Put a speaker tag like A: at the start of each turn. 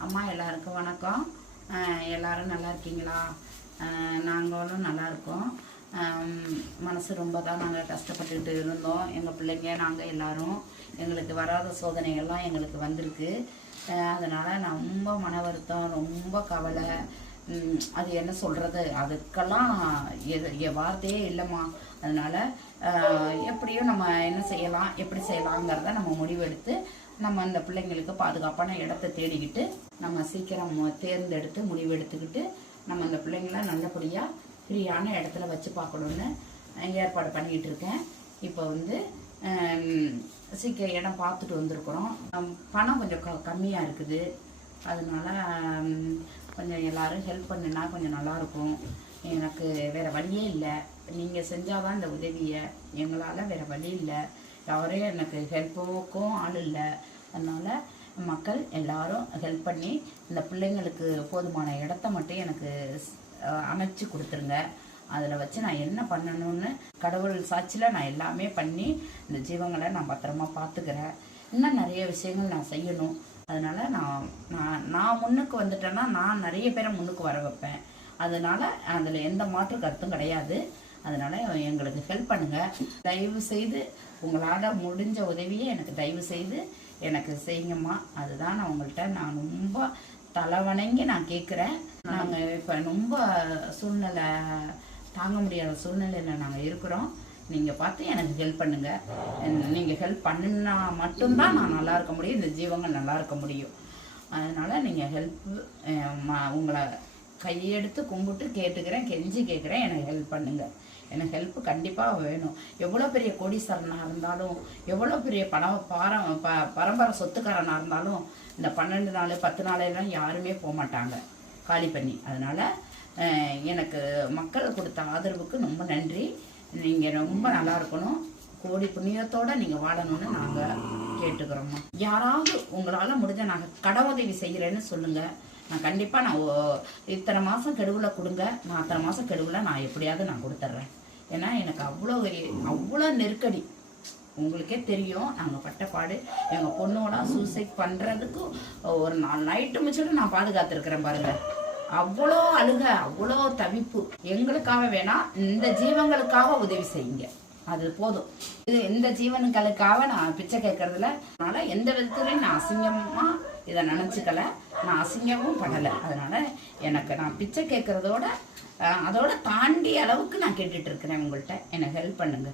A: அம்மா எல்லாருக்கும் வணக்கம். எல்லாரும் நல்லா இருக்கீங்களா? நாங்களும் நல்லா இருக்கோம். மனசு ரொம்ப தான் நாங்கள் கஷ்டப்பட்டுக்கிட்டு இருந்தோம். எங்கள் பிள்ளைங்க நாங்கள் எல்லாரும். எங்களுக்கு வராத சோதனைகள்லாம் எங்களுக்கு வந்திருக்கு. அதனால் ரொம்ப மன வருத்தம் ரொம்ப கவலை. அது என்ன சொல்கிறது அதுக்கெல்லாம் எது எ- வார்த்தையே இல்லைம்மா. அதனால் எப்படியும் நம்ம என்ன செய்யலாம் எப்படி செய்யலாங்கிறத நம்ம முடிவெடுத்து நம்ம அந்த பிள்ளைங்களுக்கு பாதுகாப்பான இடத்த தேடிக்கிட்டு நம்ம சீக்கிரம் தேர்ந்தெடுத்து முடிவெடுத்துக்கிட்டு நம்ம அந்த பிள்ளைங்கள நல்லபடியாக ஃப்ரீயான இடத்துல வச்சு பார்க்கணுன்னு ஏற்பாடு பண்ணிக்கிட்டு இருக்கேன். இப்போ வந்து சீக்கிரம் இடம் பார்த்துட்டு வந்திருக்கிறோம். பணம் கொஞ்சம் க கம்மியாக இருக்குது. அதனால கொஞ்சம் எல்லோரும் ஹெல்ப் பண்ணுனா கொஞ்சம் நல்லாயிருக்கும் எனக்கு வேறு வழியே இல்லை. நீங்கள் செஞ்சால் தான் இந்த உதவியை எங்களால் வேறு வழி இல்லை. யாரும் எனக்கு ஹெல்ப்புக்கும் ஆள் இல்லை. அதனால் மக்கள் எல்லாரும் ஹெல்ப் பண்ணி இந்த பிள்ளைங்களுக்கு போதுமான இடத்த மட்டும் எனக்கு அமைச்சு கொடுத்துருங்க. அதில் வச்சு நான் என்ன பண்ணணும்னு கடவுள் சாட்சியில் நான் எல்லாமே பண்ணி இந்த ஜீவங்களை நான் பத்திரமா பார்த்துக்கிறேன். இன்னும் நிறைய விஷயங்கள் நான் செய்யணும். அதனால் நான் நான் நான் முன்னுக்கு வந்துட்டேன்னா நான் நிறைய பேரை முன்னுக்கு வர வைப்பேன். அதனால் அதில் எந்த மாற்று கருத்தும் கிடையாது. அதனால் எங்களுக்கு ஹெல்ப் பண்ணுங்கள் தயவு செய்து உங்களால் முடிஞ்ச உதவியை எனக்கு தயவு செய்து எனக்கு செய்யுங்கம்மா. அதுதான் நான் உங்கள்கிட்ட நான் ரொம்ப தலை வணங்கி நான் கேட்குறேன் நாங்கள் இப்போ ரொம்ப சூழ்நிலை தாங்க முடியாத சூழ்நிலையில் நாங்கள் இருக்கிறோம். நீங்கள் பார்த்து எனக்கு ஹெல்ப் பண்ணுங்கள் நீங்கள் ஹெல்ப் பண்ணுனா மட்டும்தான் நான் நல்லா இருக்க முடியும். இந்த ஜீவங்கள் நல்லா இருக்க முடியும். அதனால் நீங்கள் ஹெல்ப் உங்களை கையெடுத்து கும்பிட்டு கேட்டுக்கிறேன் கெஞ்சி கேட்குறேன் எனக்கு ஹெல்ப் பண்ணுங்கள் எனக்கு ஹெல்ப் கண்டிப்பாக வேணும். எவ்வளோ பெரிய கோடீஸ்வரனாக இருந்தாலும் எவ்வளோ பெரிய பண பாரம் ப பரம்பரை சொத்துக்காரனாக இருந்தாலும் இந்த பன்னெண்டு நாள் பத்து நாளெல்லாம் யாருமே போக மாட்டாங்க. காலி பண்ணி. அதனால் எனக்கு மக்கள் கொடுத்த ஆதரவுக்கு ரொம்ப நன்றி. நீங்கள் ரொம்ப நல்லா இருக்கணும். கோடி புண்ணியத்தோடு நீங்கள் வாழணும்னு நாங்கள் கேட்டுக்கிறோம்மா. யாராவது உங்களால் முடிஞ்ச நாங்கள் கடன் உதவி செய்கிறேன்னு சொல்லுங்கள் நான் கண்டிப்பாக நான் ஓ- இத்தனை மாதம் கெடுவில் கொடுங்க. நான் அத்தனை மாதம் கெடுவில் நான் எப்படியாவது நான் கொடுத்துட்றேன் ஏன்னா எனக்கு அவ்வளோ அவ்வளோ நெருக்கடி. உங்களுக்கே தெரியும் நாங்கள் பட்டப்பாடு எங்கள் பொண்ணோலாம் சூசைட் பண்ணுறதுக்கு ஒரு நாலு நைட்டு முடிச்சுட்டு நான் பாதுகாத்துருக்குறேன் பாருங்கள் அவ்வளோ அழுக அவ்வளோ தவிப்பு. எங்களுக்காக வேணால் இந்த ஜீவங்களுக்காக உதவி செய்யுங்க. அது போதும். இது இந்த ஜீவனுக்களுக்காக நான் பிச்சை கேட்கறதுல அதனால எந்த விதத்துலையும் நான் அசிங்கமா இதை நினச்சிக்கல. நான் அசிங்கமும் படலை அதனால எனக்கு நான் பிச்சை கேட்கறதோட அதோட தாண்டிய அளவுக்கு நான் கேட்டுட்டு இருக்கிறேன் உங்கள்கிட்ட எனக்கு ஹெல்ப் பண்ணுங்க.